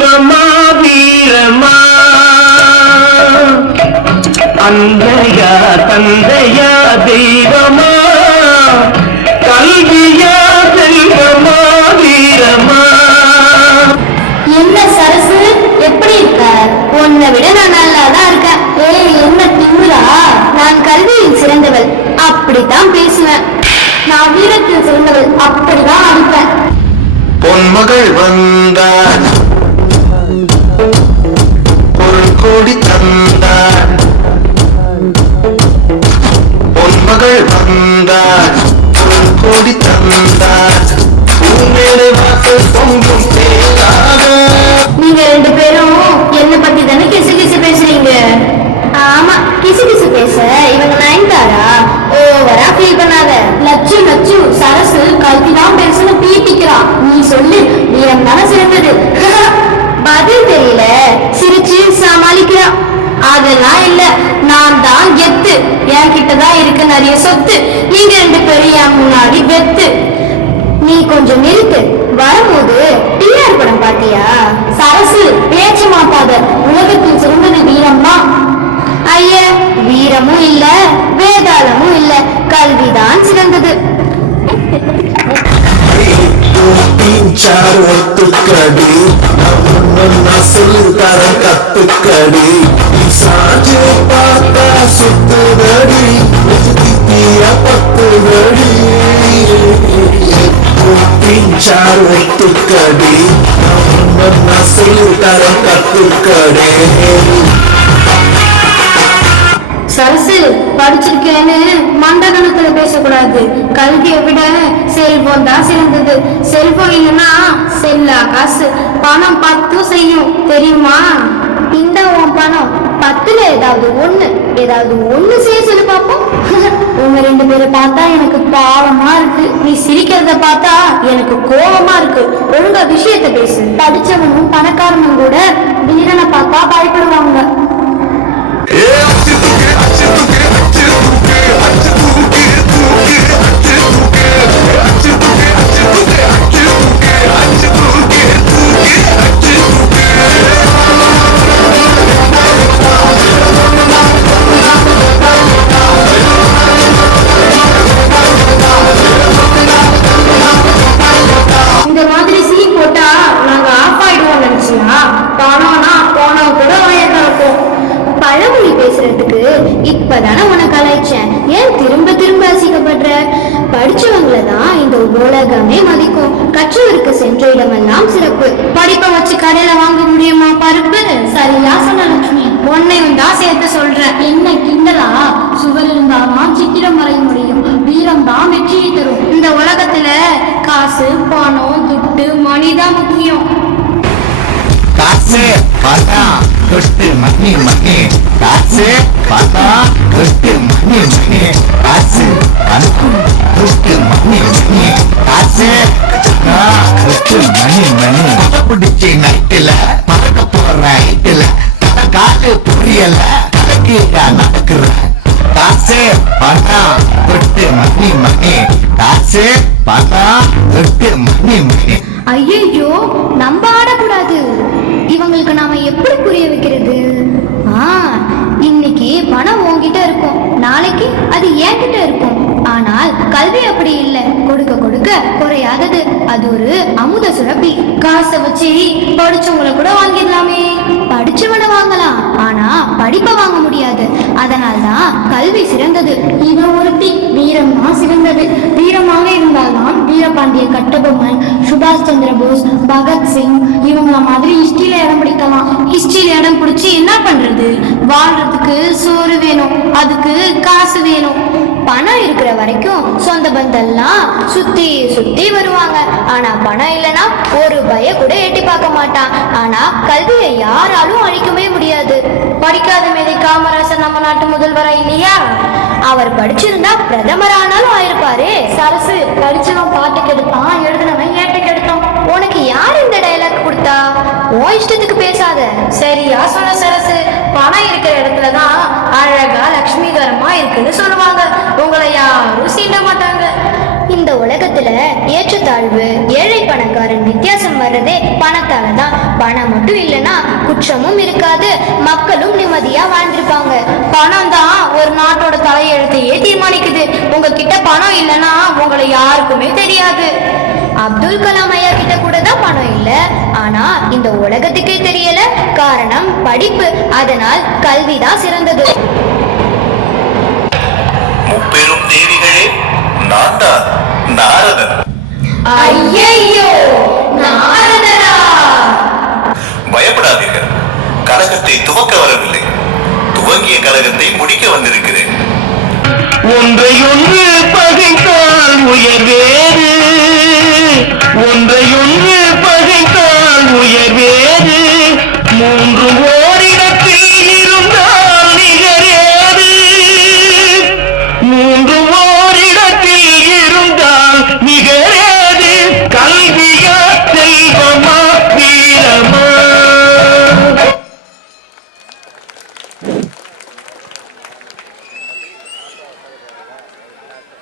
தெய்வமா வீரமா அன்னையா தந்தையா தெய்வமா கல்வியா செல்வமா வீரமா. என்ன சரசு, எப்படி இருக்க? உன்னை விட நான் நல்லாதான் இருக்கேன். என்ன திமுறா? நான் கல்வியில் சிறந்தவள், அப்படித்தான் பேசுவேன். நான் வீரத்தில் சிறந்தவள், அப்படிதான் அடிப்பேன். பொன்மகள் வந்தார், பொருள் கோடி தந்தார். பொன்மகள் வந்தார், பொருள் கோடி தந்தார். வாசல் பொங்கும் தேனாக. நீங்க ரெண்டு பேரும் என்ன பத்தி தானே கிசு கிசு பேசுறீங்க? ஆமா, கிசு கிசு பேச இவங்க நயன்தாரா? ஓவரா ஃபீல் பண்ணாத. லட்சு லட்சு, சரசு கல்விதான் பெருசுன்னு பீட்டிக்கிறான். நீ சொல்லு, வீரம் தானே சிறந்தது. பதில் தெரியல, சிரிச்சு சமாளிக்கிறான். அதெல்லாம் இல்ல, நான் தான் கெத்து. என்கிட்டதான் இருக்கு நிறைய சொத்து. நீங்க ரெண்டு பேரும் என் முன்னாடி வெத்து. நீ கொஞ்சம் நிறுத்து. வரும்போது டிஆர் படம் பாத்தியா? சரசு பேச்சு மாட்டாத. உலகத்தில் சிறந்தது வீரம் தான். ஐய, வீரமும் இல்ல, வேதாளமும் இல்ல, கல்விதான் சிறந்தது. ஒத்துக்கடி சொல்லுதர கத்துக்கடி சாஞ்சு பார்த்தா சுத்துதடி பத்துதடி ஒத்துக்கடி சொல்லுதர கத்துக்கடி. சரசு, படிச்சிருக்கேன்னு மண்டகணத்துல பேசக்கூடாது. கல்வியை விட செல்வம் தான் சிறந்தது. செல்வம் இல்லைன்னா செல்லா காசு. பணம் 10 செய்யும், தெரியுமா? இந்த உன் பணம் 10ல ஏதாவது ஒண்ணு செய்ய சொல்லி பார்ப்போம். உங்க ரெண்டு பேரை பார்த்தா எனக்கு பாவமா இருக்கு. நீ சிரிக்கிறத பார்த்தா எனக்கு கோபமா இருக்கு. ஒழுங்கா விஷயத்த பேசு. படிச்சவனும் பணக்காரனும் கூட வீரனை பார்த்தா பயப்படுவாங்க. இந்த மாதிரி சீன் போட்டா நாங்க ஆஃப் ஆயிடுவோம் நினைச்சியா? பணம்னா போனோம் கூட வாய கலப்போம். பழமொழி பேசுறதுக்கு இப்பதானே உனக்கு அழைச்சேன். ஏன் திரும்ப திரும்ப அசிக்கப்படுற? படிச்சவங்களை தான் இந்த உலகமே மதிக்கும். கற்றவருக்கு சென்ற இடமெல்லாம் சிறப்பு. படிப்பை வச்சு கடையில வாங்க முடியுமா பருப்பு? சரியா சொன்ன லட்சுமி. உன்னையும் தான் சேர்த்து சொல்றேன். என்ன கிண்டலா? சுவர் இருந்தாதான் சித்திரம் வரைய முடியும். வீரம் தான் வெற்றியை தரும். இந்த உலகத்துல காசு, பணம், துட்டு, மணிதான் முக்கியம். காசு பணம் துட்டு மணி மணி. காசு பணம் துட்டு மணி மணி. காசு பணம் துட்டு மணி மணி. காசு துட்டு மணி மணி. பிடிச்சி நைட்டுல மறக்க போற நைட்டுல காலு புரியல கீழே நடக்குற. காசு பணம் துட்டு மணி மணி. காசு பணம் துட்டு மணி மணி. ஐயோ, நம்ம ஆடக்கூடாது. இவங்களுக்கு நாம எப்படி புரிய வைக்கிறது? இன்னைக்கு பணம் உன்கிட்ட இருக்கும், நாளைக்கு அது என்கிட்ட இருக்கும். ஆனால் கல்வி அப்படி இல்லை. கொடுக்க கொடுக்க குறையாதது. அது ஒரு அமுத சுரப்பி. காசை வச்சு படிச்சவங்களை கூட வாங்கிடலாமே. படிச்சவனை வாங்கலாம், ஆனா படிப்பை வாங்க முடியாது. அதனால்தான் கல்வி சிறந்தது. இவன் ஒருத்தி வீரம் தான் சிறந்தது. வீரமாக இருந்தால்தான் வீரபாண்டிய கட்டபொம்மன், சுபாஷ் சந்திர போஸ், பகத்சிங் இவங்கள மாதிரி ஹிஸ்டரியில இடம் பிடிக்கலாம். ஹிஸ்டரியில இடம் பிடிச்சி என்ன பண்றது? வாழ்றதுக்கு சோறு வேணும், அதுக்கு காசு வேணும். பணம் இருக்கிற வரைக்கும் சொந்த பந்தெல்லாம் சுத்தி சுத்தி வருவாங்க. ஆனா பணம் இல்லைன்னா ஒரு பய கூட எட்டி பார்க்க மாட்டான். ஆனா கல்வியை யாராலும் அழிக்கவே முடியாது. படிக்காத மேதை காமராசர் நம்ம நாட்டு முதல்வரா இல்லையா? அவர் படிச்சிருந்தா பிரதமர் ஆனாலும் ஆயிருப்பாரு. சரசு, படிச்சவன் பாட்டு கெடுத்தான், எழுதுனவன் ஏட்ட கெடுத்தான். உனக்கு யார் இந்த டைலாக் கொடுத்தா? உன் இஷ்டத்துக்கு பேசாத. சரியா சொன்ன சரசு. பணம் இருக்கிற இடத்துலதான் அழகா லட்சுமிகரமா இருக்குன்னு சொல்லுவாங்க. உங்களை யாரும் சீண்ட மாட்டாங்க. இந்த இந்த உலகத்துல ஏற்றத்தாழ்வு, ஏழை பணக்காரன் வித்தியாசம் வர்றதே பணத்தால தான். பணம் மட்டும் இல்லைன்னா குற்றமும் இருக்காது, மக்களும் நிம்மதியா வாழ்ந்திருப்பாங்க. பணம் தான் ஒரு நாட்டோட தலையெழுத்தையே தீர்மானிக்குது. உங்ககிட்ட பணம் இல்லைன்னா உங்களை யாருக்குமே தெரியாது. அப்துல் கலாம் ஐயா கிட்ட கூட தான் பணம் இல்ல, ஆனா இந்த உலகத்துக்கே தெரியல. காரணம் படிப்பு. அதனால் கல்விதான் சிறந்தது. முப்பெரும் தேவிகளே, நான் தான் நாரதன். ஐயையோ, நாரதரா? பயப்படாதீர்கள், கழகத்தை துவக்க வரவில்லை, துவங்கிய கழகத்தை முடிக்க வந்திருக்கிறேன். ஒன்றையொன்று பகைத்தால் உயர்வேறு, ஒன்றையொன்று பகைத்தால் உயர்வேறு, மூன்று